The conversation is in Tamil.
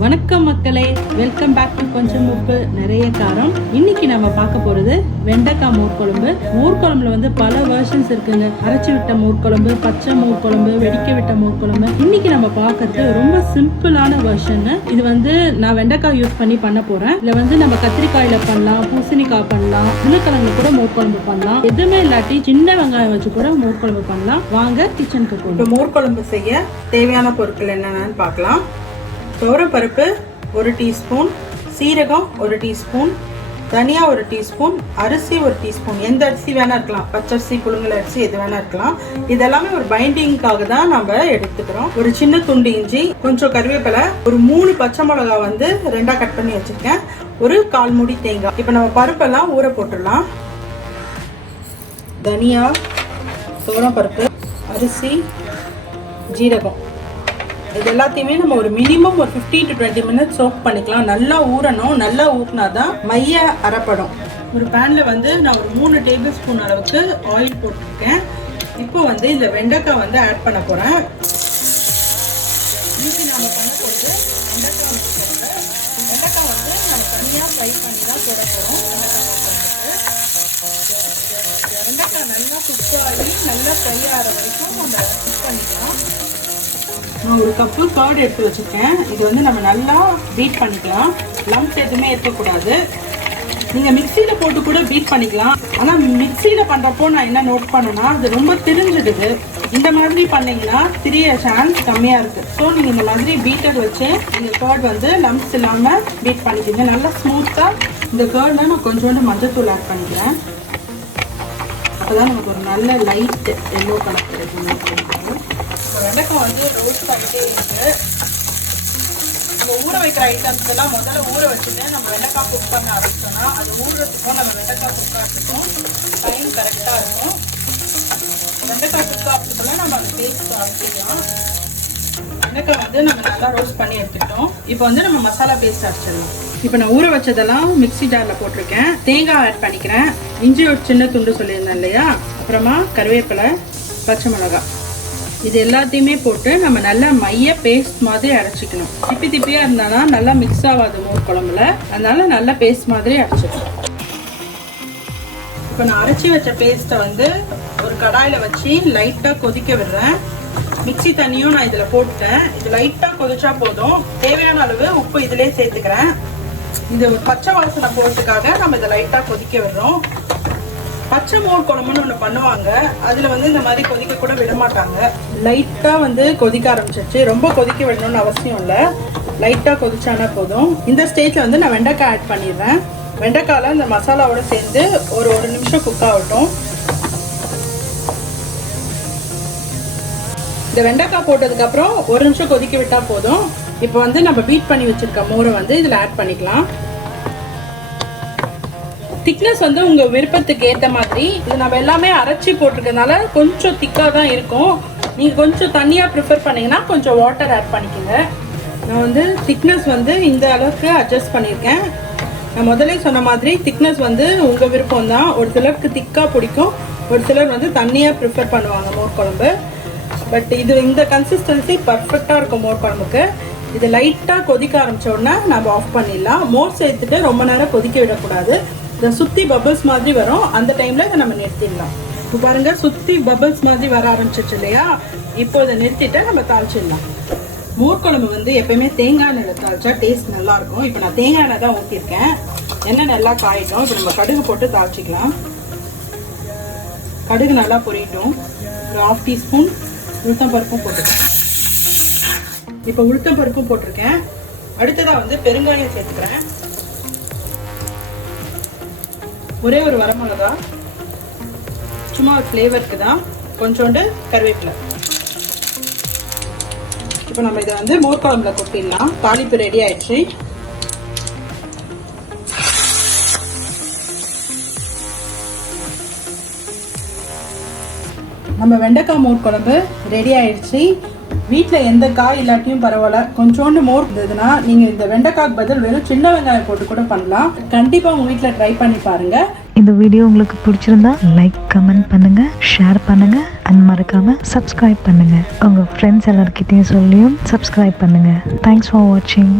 வணக்கம் மக்களே, வெல்கம் பேக் டு கொஞ்சம் உப்பு நிறைய காரம். இன்னைக்கு நம்ம பார்க்க போறது வெண்டைக்காய் மோர் குழம்பு. மோர் குழம்புல வந்து பல வெர்ஷன்ஸ் இருக்குங்க. அரைச்சி விட்ட மோர் குழம்பு, பச்சை மோர் குழம்பு, வெடிக்க விட்ட மோர் குழம்பு. இன்னைக்கு நம்ம பார்க்கறது ரொம்ப சிம்பிளான வெர்ஷன். இது வந்து நான் வெண்டைக்காய் யூஸ் பண்ணி பண்ண போறேன். இதுல வந்து நம்ம கத்திரிக்காயில பண்ணலாம், பூசணிக்காய் பண்ணலாம், உருளைக்கிழங்கு கூட மோர் குழம்பு பண்ணலாம். எதுவுமே இல்லாட்டி சின்ன வெங்காயம் வச்சு கூட மோர் குழம்பு பண்ணலாம். வாங்க கிச்சனுக்கு போகலாம். இப்போ மோர் குழம்பு செய்ய தேவையான பொருட்கள் என்னென்னு பார்க்கலாம். பருப்பு 1 டீஸ்பூன், சீரகம் 1 டீஸ்பூன், தனியா 1 டீஸ்பூன், அரிசி 1 டீஸ்பூன். எந்த அரிசி வேணா இருக்கலாம், பச்சரிசி, புழுங்கல் அரிசி எது வேணா இருக்கலாம். இதெல்லாமே ஒரு பைண்டிங்காக தான் நம்ம எடுத்துக்கிறோம். ஒரு சின்ன துண்டு இஞ்சி, கொஞ்சம் கருவேப்பிலை, ஒரு 3 பச்சை மிளகாய் வந்து 2ஆ கட் பண்ணி வச்சிருக்கேன், ஒரு 1/4 மூடி தேங்காய். இப்போ நம்ம பருப்பெல்லாம் ஊற போட்டுடலாம். தனியா, பருப்பு, அரிசி, ஜீரகம் இது எல்லாத்தையுமே நம்ம ஒரு மினிமம் ஒரு 15 to 20 மினிட்ஸ் சோக் பண்ணிக்கலாம். நல்லா ஊறணும். நல்லா ஊறினா தான் மைய அரைப்படும். ஒரு பேன்ல வந்து நான் ஒரு 3 டேபிள் ஸ்பூன் அளவுக்கு ஆயில் போட்டிருக்கேன். இப்போ வந்து இந்த வெண்டைக்காய் வந்து ஆட் பண்ண போறேன். இன்னைக்கு நாம பண்ண போகிறது வெண்டைக்காய் வந்து நம்ம தனியாக ஃப்ரை பண்ணி தான் போட போகிறோம். வெண்டைக்காய் நல்லா குக் ஆகி நல்லா ஃப்ரை ஆகிற வரைக்கும் நம்ம குக் பண்ணிக்கலாம். நான் ஒரு கப்பு கர்ட் எடுத்து வச்சுருக்கேன். இது வந்து நம்ம நல்லா பீட் பண்ணிக்கலாம். லம்ப்ஸ் எதுவுமே இருக்கக்கூடாது. நீங்கள் மிக்சியில் போட்டு கூட பீட் பண்ணிக்கலாம். ஆனால் மிக்சியில் பண்ணுறப்போ நான் என்ன நோட் பண்ணேன்னா, அது ரொம்ப திரிஞ்சிடுது. இந்த மாதிரி பண்ணிங்கன்னா திரிய சான்ஸ் கம்மியாக இருக்குது. ஸோ நீங்கள் இந்த மாதிரி பீட்டர் வச்சு இந்த கர்ட் வந்து லம்ப்ஸ் இல்லாமல் பீட் பண்ணிக்கிங்க. நல்லா ஸ்மூத்தாக இந்த கர்டில் நான் கொஞ்சோண்டு மஞ்சத்தூள் ஆட் பண்ணிக்கிறேன். அப்போ தான் நமக்கு ஒரு நல்ல லைட் எல்லோ கலர் கிடைக்கும். வெண்டைக்காய் வந்து ரோஸ்ட் பண்ணிட்டே இருக்கு. நம்ம ஊற வைக்கிற ஐட்டம்ஸ் எல்லாம் முதல்ல ஊற வச்சுட்டு நம்ம வெண்டைக்காய் குக் பண்ண ஆரம்பிச்சோம்னா அது ஊறுறதுக்கும் நம்ம வெண்டைக்காய் குக் ஆகிறதுக்கும் டைம் கரெக்டாக இருக்கும். வெண்டைக்காய் குக் ஆகிறதுக்குள்ள நம்ம அந்த டேஸ்ட் ஆரம்பிக்கலாம். வெண்டைக்காய் வந்து நம்ம நல்லா ரோஸ்ட் பண்ணி எடுத்துக்கிட்டோம். இப்போ வந்து நம்ம மசாலா பேஸ்ட் அரைச்சிடலாம். இப்போ நான் ஊற வச்சதெல்லாம் மிக்ஸி ஜாரில் போட்டிருக்கேன். தேங்காய் ஆட் பண்ணிக்கிறேன். இஞ்சி ஒரு சின்ன துண்டு சொல்லியிருந்தேன் இல்லையா, அப்புறமா கருவேப்பிலை, பச்சை மிளகாய், இது எல்லாத்தையுமே போட்டு நம்ம நல்லா மைய பேஸ்ட் மாதிரி அரைச்சிக்கணும். திப்பி திப்பியா இருந்தாலும் நல்லா மிக்ஸ் ஆகாது மோர் குழம்புல, அதனால நல்லா பேஸ்ட் மாதிரி அரைச்சிக்கணும். இப்போ நான் அரைச்சி வச்ச பேஸ்ட்டை வந்து ஒரு கடாயில் வச்சு லைட்டாக கொதிக்க விடுறேன். மிக்சி தண்ணியும் நான் இதில் போட்டுட்டேன். இது லைட்டாக கொதிச்சா போதும். தேவையான அளவு உப்பு இதிலே சேர்த்துக்கிறேன். இது பச்சை வாசனை போகிறதுக்காக நம்ம இதை லைட்டாக கொதிக்க விடுறோம். பச்சை மோர் குழம்புன்னு ஒன்று பண்ணுவாங்க, அதில் வந்து இந்த மாதிரி கொதிக்க கூட விட மாட்டாங்க. லைட்டாக வந்து கொதிக்க ஆரம்பிச்சிருச்சு. ரொம்ப கொதிக்க விடணும்னு அவசியம் இல்லை, லைட்டாக கொதிச்சானா போதும். இந்த ஸ்டேஜில் வந்து நான் வெண்டைக்காய் ஆட் பண்ணிடுறேன். வெண்டைக்காயில் இந்த மசாலாவோட சேர்ந்து ஒரு 1 நிமிஷம் குக் ஆகட்டும். இந்த வெண்டைக்காய் போட்டதுக்கப்புறம் 1 நிமிஷம் கொதிக்க விட்டால் போதும். இப்போ வந்து நம்ம பீட் பண்ணி வச்சுருக்க மோரை வந்து இதில் ஆட் பண்ணிக்கலாம். திக்னஸ் வந்து உங்கள் விருப்பத்துக்கு ஏற்ற மாதிரி. இது நம்ம எல்லாமே அரைச்சி போட்டிருக்கனால கொஞ்சம் திக்காக தான் இருக்கும். நீங்கள் கொஞ்சம் தண்ணியாக ப்ரிஃபர் பண்ணிங்கன்னா கொஞ்சம் வாட்டர் ஆட் பண்ணிக்கோங்க. நான் வந்து திக்னஸ் வந்து இந்த அளவுக்கு அட்ஜஸ்ட் பண்ணியிருக்கேன். நான் முதலே சொன்ன மாதிரி திக்னஸ் வந்து உங்கள் விருப்பம் தான். ஒரு சிலருக்கு திக்காக பிடிக்கும், ஒரு சிலர் வந்து தண்ணியாக ப்ரிஃபர் பண்ணுவாங்க மோர் குழம்பு. பட் இது இந்த கன்சிஸ்டன்சி பர்ஃபெக்டாக இருக்கும் மோர் குழம்புக்கு. இது லைட்டாக கொதிக்க ஆரம்பித்தோடனே நம்ம ஆஃப் பண்ணிடலாம். மோர் சேர்த்துட்டு ரொம்ப நேரம் கொதிக்க விடக்கூடாது. இதை சுற்றி பபிள்ஸ் மாதிரி வரும், அந்த டைமில் இதை நம்ம நிறுத்திடலாம். இப்போ பாருங்கள், சுற்றி பபிள்ஸ் மாதிரி வர ஆரம்பிச்சிச்சு இல்லையா. இப்போ இதை நிறுத்திட்டு நம்ம தாளிச்சிடலாம். மோர் குழம்பு வந்து எப்பயுமே தேங்காய் எண்ணெயில் தாளிச்சா டேஸ்ட் நல்லாயிருக்கும். இப்போ நான் தேங்காய் எண்ணெய் தான் ஊற்றிருக்கேன். எண்ணெய் நல்லா காயிட்டோம். இப்போ நம்ம கடுகு போட்டு தாளிச்சிக்கலாம். கடுகு நல்லா பொரியட்டும். ஒரு 1/2 டீஸ்பூன் உளுத்தம் பருப்பும் போட்டுருக்கேன். இப்போ உளுத்தம் பருப்பும் போட்டிருக்கேன். அடுத்ததாக வந்து பெருங்காயம் சேர்த்துக்கிறேன். ஒரே ஒரு வரமிளகா, சும்மா ஒரு ஃப்ளேவருக்கு தான். கொஞ்சோண்டு கருவேப்பிலை. இப்போ நம்ம இதை வந்து மோர் குழம்புல கொட்டிடலாம். தாளிப்பு ரெடி ஆயிடுச்சு. நம்ம வெண்டைக்காய் மோர் குழம்பு ரெடி ஆயிடுச்சு. வீட்டில் எந்த காய் இல்லாட்டியும் பரவாயில்ல, கொஞ்சோண்டு மோர் இருந்ததுன்னா நீங்கள் இந்த வெண்டைக்காய்க்கு பதில் வெறும் சின்ன வெங்காயம் போட்டு கூட பண்ணலாம். கண்டிப்பாக உங்கள் வீட்டில் ட்ரை பண்ணி பாருங்கள். இந்த வீடியோ உங்களுக்கு பிடிச்சிருந்தா லைக், கமெண்ட் பண்ணுங்க, ஷேர் பண்ணுங்க, அண்ட் மறக்காம சப்ஸ்கிரைப் பண்ணுங்க. உங்க ஃப்ரெண்ட்ஸ் எல்லார்கிட்டையும் சொல்லியும் சப்ஸ்கிரைப் பண்ணுங்க. தேங்க்ஸ் ஃபார் வாட்சிங்.